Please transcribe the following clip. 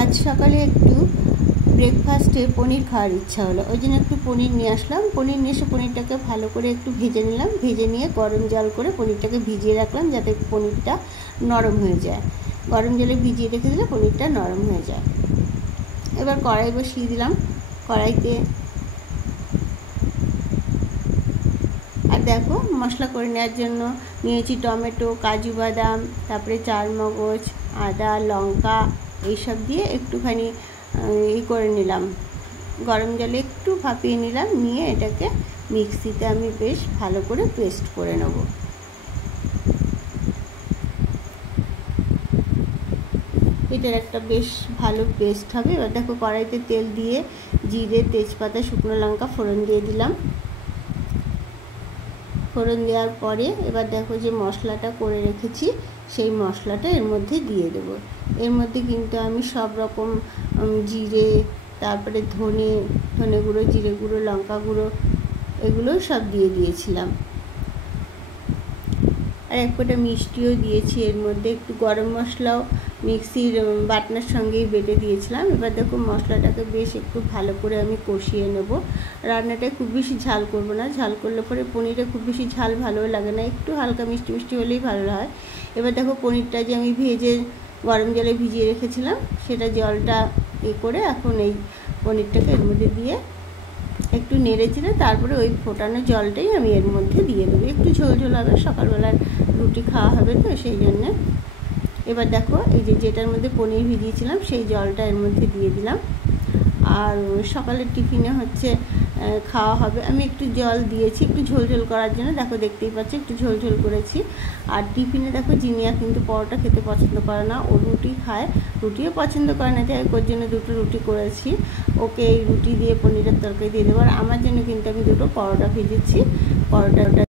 आज सकाले एकटू ब्रेकफास्टे पनीर खाওয়ার इच्छा हलो ওই জন্য একটু পনির নিয়ে আসলাম। পনির নিয়ে এসে পনিরটাকে ভালো করে একটু ভেজে নিলাম। ভেজে নিয়ে গরম জল করে পনিরটাকে ভিজিয়ে রাখলাম যাতে পনিরটা নরম হয়ে যায়। গরম জলে ভিজিয়ে রেখে দিলে পনিরটা নরম হয়ে যায়। এবার কড়াই বসিয়ে দিলাম। কড়াইতে আর দেখো মশলা করে নেওয়ার জন্য নিয়েছি টমেটো, কাজু বাদাম, তারপরে চারমগজ, আদা, লঙ্কা এইসব দিয়ে একটুখানি করে নিলাম। গরম জলে একটু ভাপিয়ে নিলাম। নিয়ে এটাকে মিক্সিতে আমি বেশ ভালো করে পেস্ট করে নেব। এটার একটা বেশ ভালো পেস্ট হবে। এবার দেখো কড়াইতে তেল দিয়ে জিরে, তেজপাতা, শুকনো লঙ্কা ফোড়ন দিয়ে দিলাম। ফোড়ন দেওয়ার পরে এবার দেখো যে মশলাটা করে রেখেছি সেই মশলাটা এর মধ্যে দিয়ে দেব। এর মধ্যে কিন্তু আমি সব রকম জিরে, তারপরে ধনে গুঁড়ো, জিরে গুঁড়ো, লঙ্কা গুঁড়ো এগুলো সব দিয়ে দিয়েছিলাম। আর এক ফোঁটা মিষ্টিও দিয়েছি এর মধ্যে। একটু গরম মশলাও মিক্সির বাটনার সঙ্গেই বেটে দিয়েছিলাম। এবার দেখো মশলাটাকে বেশ একটু ভালো করে আমি কষিয়ে নেব। রান্নাটায় খুব বেশি ঝাল করব না, ঝাল করলে পরে পনিরে খুব বেশি ঝাল ভালোও লাগে না, একটু হালকা মিষ্টি মিষ্টি হলেই ভালো হয়। এবার দেখো পনিরটা যে আমি ভেজে গরম জলে ভিজিয়ে রেখেছিলাম সেটা জলটা করে এখন এই পনিরটাকে এর মধ্যে দিয়ে একটু নেড়ে চেড়ে তারপরে ওই ফোটানো জলটাই আমি এর মধ্যে দিয়ে দেবো। একটু ঝোল ঝোল হবে, সকালবেলার রুটি খাওয়া হবে তো সেই জন্যে। এবার দেখো এই যেটার মধ্যে পনির ভিজিয়েছিলাম সেই জলটা এর মধ্যে দিয়ে দিলাম। আর সকালের টিফিনে খাওয়া হবে। আমি একটু জল দিয়েছি একটু ঝোল ঝোল করার জন্য। দেখো দেখতেই পাচ্ছি একটু ঝোল ঝোল করেছি। আর টিফিনে দেখো জিনিয়া কিন্তু পরোটা খেতে পছন্দ করে না, ও রুটি খায়। রুটিও পছন্দ করে না, তাই ওর জন্য দুটো রুটি করেছি। ওকে এই রুটি দিয়ে পনিরের তরকারি দিয়ে দেবো। আর আমার জন্য কিন্তু আমি দুটো পরোটা ভেজেছি। পরোটাটা